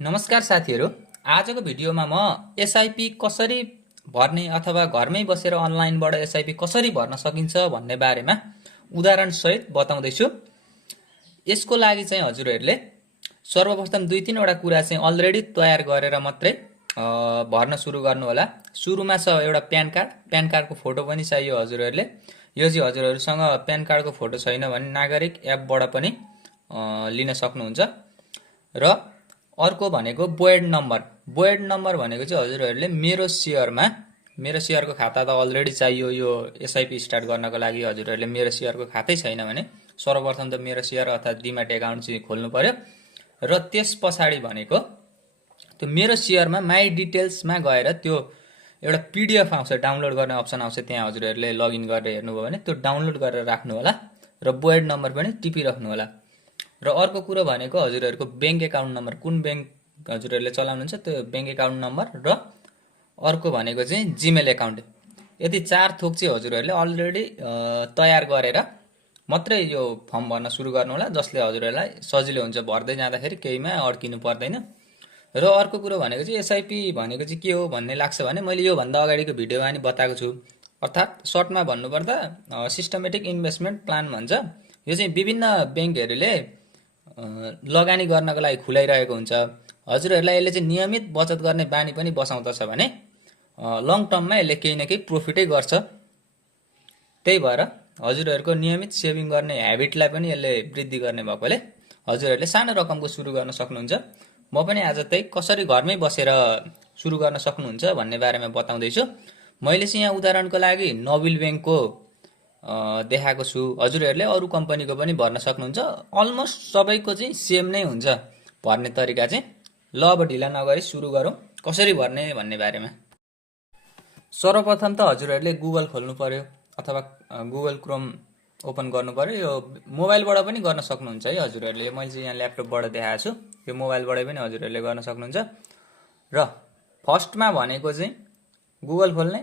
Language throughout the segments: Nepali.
नमस्कार साथीहरू। आजको भिडियोमा म एसआईपी कसरी भर्ने अथवा घरमै बसेर अनलाइनबाट एसआईपी कसरी भर्न सकिन्छ भन्ने बारेमा उदाहरण सहित बताउँदैछु। यसको लागि चाहिँ हजुरहरूले सर्वप्रथम दुई तीनवटा कुरा चाहिँ अलरेडी तयार गरेर मात्रै भर्न सुरु गर्नु होला। सुरुमा छ एउटा प्यान कार्डको फोटो पनि चाहियो हजुरहरूले। यो चाहिँ हजुरहरूसँग प्यान कार्डको फोटो छैन भने नागरिक एपबाट पनि लिन सक्नुहुन्छ। र अर्को भनेको बोयड नम्बर भनेको चाहिँ हजुरहरूले मेरो सेयरको खाता त अलरेडी चाहियो। यो एसआईपी स्टार्ट गर्नको लागि हजुरहरूले मेरो सेयरको खातै छैन भने सर्वप्रथम त मेरो सेयर अर्थात् डिम्याट एकाउन्ट चाहिँ खोल्नु पर्यो। र त्यस पछाडि भनेको त्यो मेरो सेयरमा माई डिटेल्समा गएर त्यो एउटा पीडीएफ आउँछ, डाउनलोड गर्ने अप्सन आउँछ। त्यहाँ हजुरहरूले लगइन गरेर हेर्नुभयो भने त्यो डाउनलोड गरेर राख्नु होला र बोयड नम्बर पनि टिपिराख्नु होला। र अर्को कुरो भनेको हजुरहरूको बैंक एकाउन्ट नम्बर, कुन बैंक हजुरहरूले चलाउनुहुन्छ त्यो बैंक एकाउन्ट नम्बर। र अर्को भनेको चाहिँ जिमेल एकाउन्ट। यति चार थोक चाहिँ हजुरहरूले अलरेडी तयार गरेर मात्रै यो फर्म भर्न सुरु गर्नु होला, जसले हजुरहरूलाई सजिलो हुन्छ। भर्दै जाँदाखेरि केहीमा अड्किनु पर्दैन। र अर्को कुरो भनेको चाहिँ एसआईपी भनेको चाहिँ के हो भन्ने लाग्छ भने मैले योभन्दा अगाडिको भिडियोमा नि बताएको छु। अर्थात् सर्टमा भन्नुपर्दा सिस्टमेटिक इन्भेस्टमेन्ट प्लान भन्छ। यो चाहिँ विभिन्न ब्याङ्कहरूले लगानी गर्नको लागि खुलाइरहेको हुन्छ। हजुरहरूलाई यसले चाहिँ नियमित बचत गर्ने बानी पनि बसाउँदछ भने लङ टर्ममा यसले केही न केही प्रोफिटै गर्छ। त्यही भएर हजुरहरूको नियमित सेभिङ गर्ने ह्याबिटलाई पनि यसले वृद्धि गर्ने भएकोले हजुरहरूले सानो रकमको सुरु गर्न सक्नुहुन्छ। म पनि आज त्यही कसरी घरमै बसेर सुरु गर्न सक्नुहुन्छ भन्ने बारेमा बताउँदैछु। मैले चाहिँ यहाँ उदाहरणको लागि नोबेल ब्याङ्कको देखाएको छु। हजुरहरूले अरू कम्पनीको पनि भर्न सक्नुहुन्छ। अलमोस्ट सबैको चाहिँ सेम नै हुन्छ भर्ने तरिका चाहिँ। ल अब ढिला नगरी सुरु गरौँ कसरी भर्ने भन्ने बारेमा। सर्वप्रथम त हजुरहरूले गुगल खोल्नु पर्यो अथवा गुगल क्रोम ओपन गर्नु पर्यो। यो मोबाइलबाट पनि गर्न सक्नुहुन्छ है हजुरहरूले। मैले चाहिँ यहाँ ल्यापटपबाट देखाएको छु। यो मोबाइलबाट पनि हजुरहरूले गर्न सक्नुहुन्छ। र फर्स्टमा भनेको चाहिँ गुगल खोल्ने,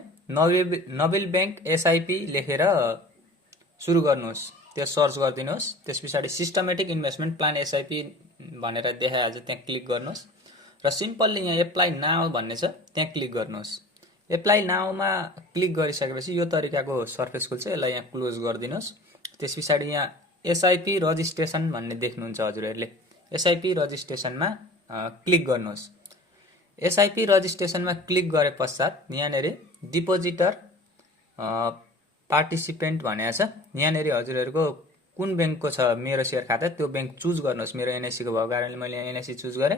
नोबेल ब्याङ्क एसआईपी लेखेर सुरु गर्नुहोस्, त्यो सर्च गरिदिनुहोस्। त्यस पछाडि सिस्टमेटिक इन्भेस्टमेन्ट प्लान एसआईपी भनेर देखाइहाल्छ, त्यहाँ क्लिक गर्नुहोस्। र सिम्पल्ली यहाँ एप्लाई नाउ भन्ने छ, त्यहाँ क्लिक गर्नुहोस्। एप्लाई नाउमा क्लिक गरिसकेपछि यो तरिकाको सर्फेस खुल्छ। यसलाई यहाँ क्लोज गरिदिनुहोस्। त्यस पछाडि यहाँ एसआईपी रजिस्ट्रेसन भन्ने देख्नुहुन्छ हजुरहरूले। एसआईपी रजिस्ट्रेसनमा क्लिक गर्नुहोस्। एसआईपी रजिस्ट्रेसनमा क्लिक गरे पश्चात यहाँनिर डिपोजिटर पार्टिसिपेन्ट भनेको छ। यहाँनिर हजुरहरूको कुन ब्याङ्कको छ मेरो सेयर खाता त्यो ब्याङ्क चुज गर्नुहोस्। मेरो एनआइसीको भएको कारणले मैले एनआइसी चुज गरेँ।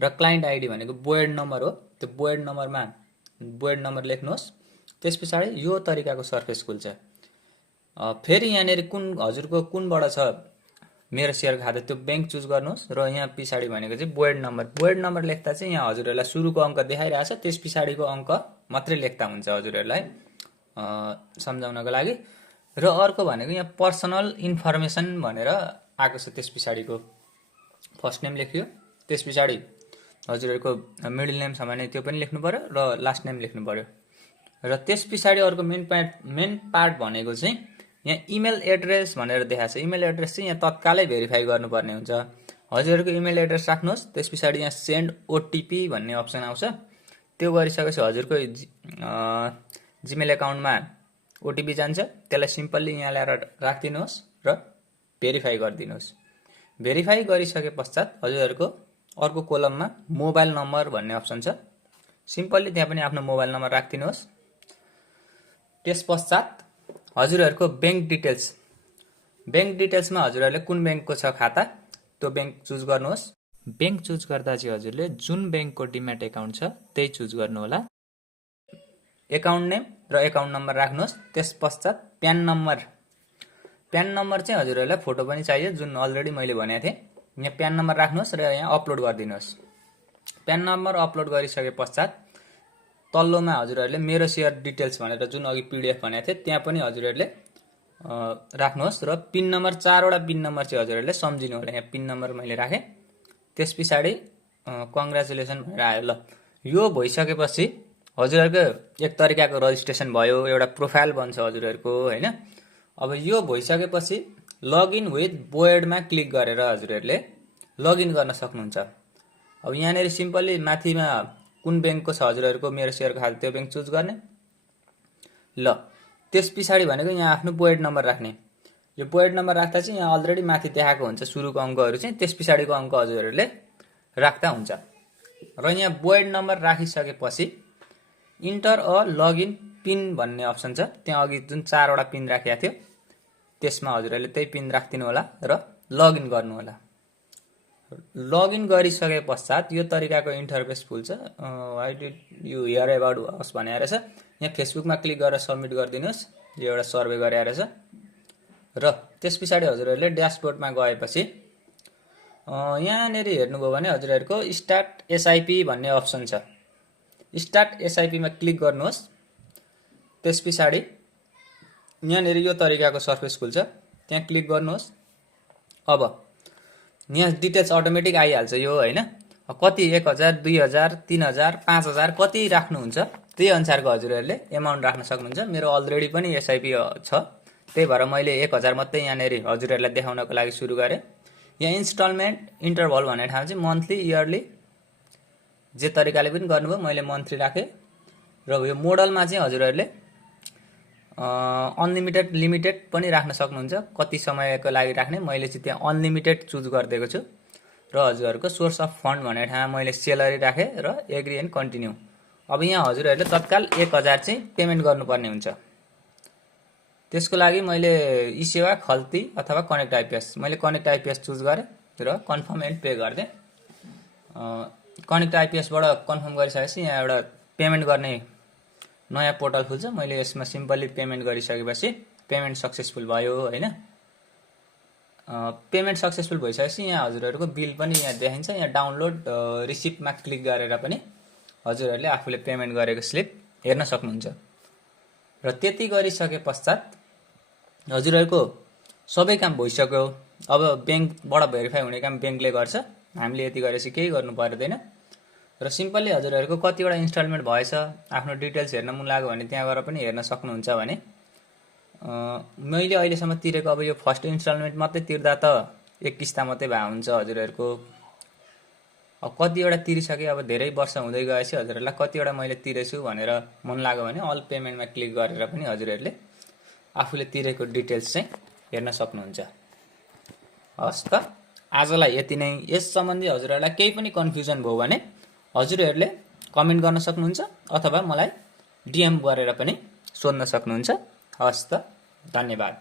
र क्लाइन्ट आइडी भनेको बोयड नम्बर हो, त्यो बोयड नम्बरमा बोयड नम्बर लेख्नुहोस्। त्यस पछाडि यो तरिकाको सर्फेस खुल्छ। फेरि यहाँनिर हजुरको कुनबाट छ मेरो सेयर खाता त्यो ब्याङ्क चुज गर्नुहोस्। र यहाँ पछाडि भनेको चाहिँ बोयड नम्बर लेख्दा चाहिँ यहाँ हजुरहरूलाई सुरुको अङ्क देखाइरहेछ, त्यस पछाडिको अङ्क मात्रै लेख्दा हुन्छ हजुरहरूलाई सम्झाउनको लागि। र अर्को भनेको यहाँ पर्सनल इन्फर्मेसन भनेर आएको छ। त्यस पछाडिको फर्स्ट नेम लेख्यो, त्यस पछाडि हजुरहरूको मिडल नेम छ भने त्यो पनि लेख्नु पर्यो र लास्ट नेम लेख्नु पर्यो। र त्यस पछाडि अर्को मेन पार्ट भनेको चाहिँ यहाँ इमेल एड्रेस भनेर देखाएको छ। इमेल एड्रेस चाहिँ यहाँ तत्कालै भेरिफाई गर्नुपर्ने हुन्छ। हजुरहरूको इमेल एड्रेस राख्नुहोस्। त्यस पछाडि यहाँ सेन्ड ओटिपी भन्ने अप्सन आउँछ, त्यो गरिसकेपछि हजुरको जिमेल एकाउन्टमा ओटिपी जान्छ। त्यसलाई सिम्पल्ली यहाँ ल्याएर राखिदिनुहोस् र भेरिफाई गरिदिनुहोस्। भेरिफाई गरिसके पश्चात हजुरहरूको अर्को कोलममा मोबाइल नम्बर भन्ने अप्सन छ। सिम्पल्ली त्यहाँ पनि आफ्नो मोबाइल नम्बर राखिदिनुहोस्। त्यस पश्चात हजुरहरूको ब्याङ्क डिटेल्समा हजुरहरूले कुन ब्याङ्कको छ खाता त्यो ब्याङ्क चुज गर्नुहोस्। ब्याङ्क चुज गर्दा चाहिँ हजुरले जुन ब्याङ्कको डिम्याट एकाउन्ट छ त्यही चुज गर्नु होला। एकाउन्ट नेम र एकाउन्ट नम्बर राख्नुहोस्। त्यस पश्चात प्यान नम्बर चाहिँ हजुरहरूलाई फोटो पनि चाहियो, जुन अलरेडी मैले भनेको थिएँ। यहाँ प्यान नम्बर राख्नुहोस् र यहाँ अपलोड गरिदिनुहोस्। प्यान नम्बर अपलोड गरिसके पश्चात तल्लोमा हजुरहरूले मेरो सेयर डिटेल्स भनेर जुन अघि पीडीएफ भनेको थिएँ त्यहाँ पनि हजुरहरूले राख्नुहोस्। र पिन नम्बर 4वटा पिन नम्बर चाहिँ हजुरहरूले सम्झिनु होला। यहाँ पिन नम्बर मैले राखेँ। त्यस पछाडि कङ्ग्रेचुलेसन भनेर आयो। ल यो भइसकेपछि हजुरहरूको एक तरिकाको रजिस्ट्रेसन भयो, एउटा प्रोफाइल बन्छ हजुरहरूको होइन। अब यो भइसकेपछि लगइन विथ बोयडमा क्लिक गरेर हजुरहरूले लगइन गर्न सक्नुहुन्छ। अब यहाँनिर सिम्पली माथिमा कुन ब्याङ्कको छ हजुरहरूको मेरो सेयरको खाता त्यो ब्याङ्क चुज गर्ने। ल त्यस पछाडि भनेको यहाँ आफ्नो पोइड नम्बर राख्ने। यो पोइड नम्बर राख्दा चाहिँ यहाँ अलरेडी माथि देखाएको हुन्छ सुरुको अङ्कहरू चाहिँ, त्यस पछाडिको अङ्क हजुरहरूले राख्दा हुन्छ। र यहाँ पोइड नम्बर राखिसकेपछि इन्टर अ लगइन पिन भन्ने अप्सन छ, त्यहाँ अघि जुन 4वटा पिन राखेको थियो त्यसमा हजुरहरूले त्यही पिन राखिदिनु होला र लगइन गर्नु होला। लगइन गरिसके पश्चात यो तरिकाको इन्टरफेस खुल्छ। Why did you hear about us भने रहेछ। यहाँ फेसबुकमा क्लिक गरेर सबमिट गरिदिनुहोस्, यो एउटा सर्वे गरे रहेछ। र त्यस पछाडि हजुरहरूले ड्यासबोर्डमा गएपछि यहाँनिर हेर्नुभयो भने हजुरहरूको स्टार्ट एसआइपी भन्ने अप्सन छ। स्टार्ट एसआइपीमा क्लिक गर्नुहोस्। त्यस पछाडि यहाँनिर यो तरिकाको सर्फेस खुल्छ, त्यहाँ क्लिक गर्नुहोस्। अब यहाँ डिटेल्स अटोमेटिक आइहाल्छ यो होइन, कति 1000 2000 3000 5000 कति राख्नुहुन्छ त्यही अनुसारको हजुरहरूले एमाउन्ट राख्न सक्नुहुन्छ। मेरो अलरेडी पनि एसआइपी छ, त्यही भएर मैले 1000 मात्रै यहाँनिर हजुरहरूलाई देखाउनको लागि सुरु गरेँ। यहाँ इन्स्टलमेन्ट इन्टरभल भन्ने ठाउँ चाहिँ मन्थली इयरली जे तरिकाले पनि गर्नुभयो, मैले मन्थली राखेँ। र यो मोडलमा चाहिँ हजुरहरूले अनलिमिटेड लिमिटेड पनि राख्न सक्नुहुन्छ, कति समयको लागि राख्ने। मैले चाहिँ त्यहाँ अनलिमिटेड चुज गरिदिएको छु। र हजुरहरूको सोर्स अफ फन्ड भन्ने ठाउँमा मैले सेलरी राखेँ र एग्री एन्ड कन्टिन्यू। अब यहाँ हजुरहरूले तत्काल 1000 चाहिँ पेमेन्ट गर्नुपर्ने हुन्छ। त्यसको लागि मैले ई सेवा खल्ती अथवा कनेक्ट आइपिएस, मैले कनेक्ट आइपिएस चुज गरेँ र कन्फर्म एन्ड पे गरिदिएँ। कनेक्ट आइपिएसबाट कन्फर्म गरिसकेपछि यहाँ एउटा पेमेन्ट गर्ने नयाँ पोर्टल खुल्छ। मैले यसमा सिम्पली पेमेन्ट गरिसकेपछि पेमेन्ट सक्सेसफुल भयो होइन। पेमेन्ट सक्सेसफुल भइसकेपछि यहाँ हजुरहरूको बिल पनि यहाँ देखाइन्छ। यहाँ डाउनलोड रिसिप्टमा क्लिक गरेर पनि हजुरहरूले आफूले पेमेन्ट गरेको स्लिप हेर्न सक्नुहुन्छ। र त्यति गरिसके पश्चात हजुरहरूको सबै काम भइसक्यो। अब ब्याङ्कबाट भेरिफाई हुने काम ब्याङ्कले गर्छ, हामीले यति गरेपछि केही गर्नु पर्दैन। र सिम्पली हजुरहरूको कतिवटा इन्स्टलमेन्ट भएछ आफ्नो डिटेल्स हेर्न मन लाग्यो भने त्यहाँ गएर पनि हेर्न सक्नुहुन्छ। भने मैले अहिलेसम्म तिरेको अब यो फर्स्ट इन्स्टलमेन्ट मात्रै तिर्दा त एक किस्ता मात्रै भए हुन्छ हजुरहरूको। अब कतिवटा तिरिसके, अब धेरै वर्ष हुँदै गएपछि हजुरहरूलाई कतिवटा मैले तिरेछु भनेर मन लाग्यो भने अल पेमेन्टमा क्लिक गरेर पनि हजुरहरूले आफूले तिरेको डिटेल्स चाहिँ हेर्न सक्नुहुन्छ। हस् त, आजलाई यति नै। यस सम्बन्धी हजुरहरूलाई केही पनि कन्फ्युजन भयो भने हजुरहरूले कमेन्ट गर्न सक्नुहुन्छ अथवा मलाई डिएम गरेर पनि सोध्न सक्नुहुन्छ। हस् त, धन्यवाद।